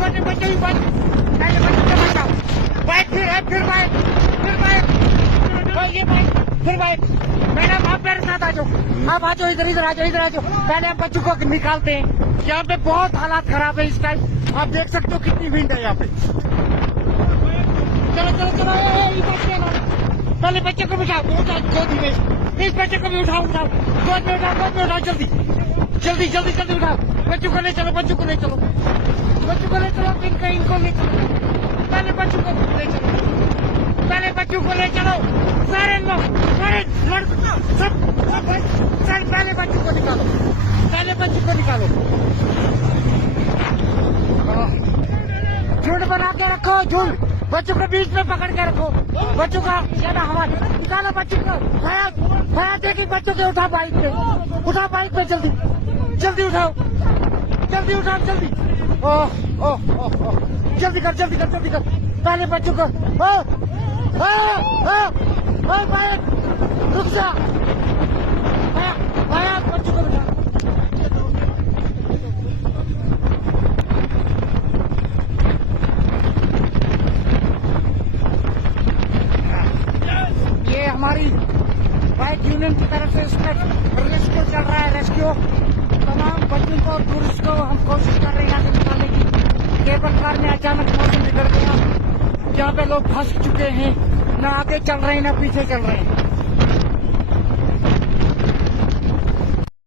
बच्चे बच्चे भी बाइक, पहले बच्चे को बचाओ। बाइक फिर है, फिर बाइक, फिर बाइक, ये बाइक, फिर बाइक। मैडम आप मेरे साथ आ जाओ, आप आ जाओ, इधर इधर आ जाओ, इधर आ जाओ। पहले हम बच्चों को निकालते हैं। यहाँ पे बहुत हालात खराब है इस टाइम, आप देख सकते हो कितनी भीड़ है यहाँ पे। चलो चलो चलो, पहले बच्चे को बिठाओ, गोदी में। इस बच्चे को भी उठाओ, उठाओ, गोद में उठाओ, गोद में उठाओ, जल्दी जल्दी जल्दी जल्दी उठाओ। बच्चों को ले चलो, बच्चों को ले चलो, बच्चों को ले चलो, इनको ले चलो। पहले बच्चों को ले चलो, पहले बच्चों को ले चलो। सारे लोग, सारे लड़कों, सब सर, पहले बच्चों को निकालो, पहले बच्चों को निकालो। झुंड बना के रखो, झुंड, बच्चों को बीच में पकड़ के रखो। बच्चों का ज्यादा हवा निकालो, बच्चों को भया देखी, बच्चों के उठा बाइक पे, उठा बाइक पे, जल्दी जल्दी उठाओ, जल्दी उठाओ, जल्दी। ओह ओह ओह ओह, जल्दी कर, जल्दी कर, जल्दी कर। पहले बच्चों को, बाइक रुक जा, भया बच्चों को बिठा। ये हमारी बाइक यूनियन की तरफ से इसमें रेस्क्यू चल रहा है, रेस्क्यू। तमाम बच्चों को और टूरिस्ट को हम कोशिश कर रहे हैं यहाँ से निकालने की। केबल कार में अचानक मौसम बिगड़ गया, जहाँ पे लोग फंस चुके हैं, न आगे चल रहे हैं न पीछे चल रहे हैं।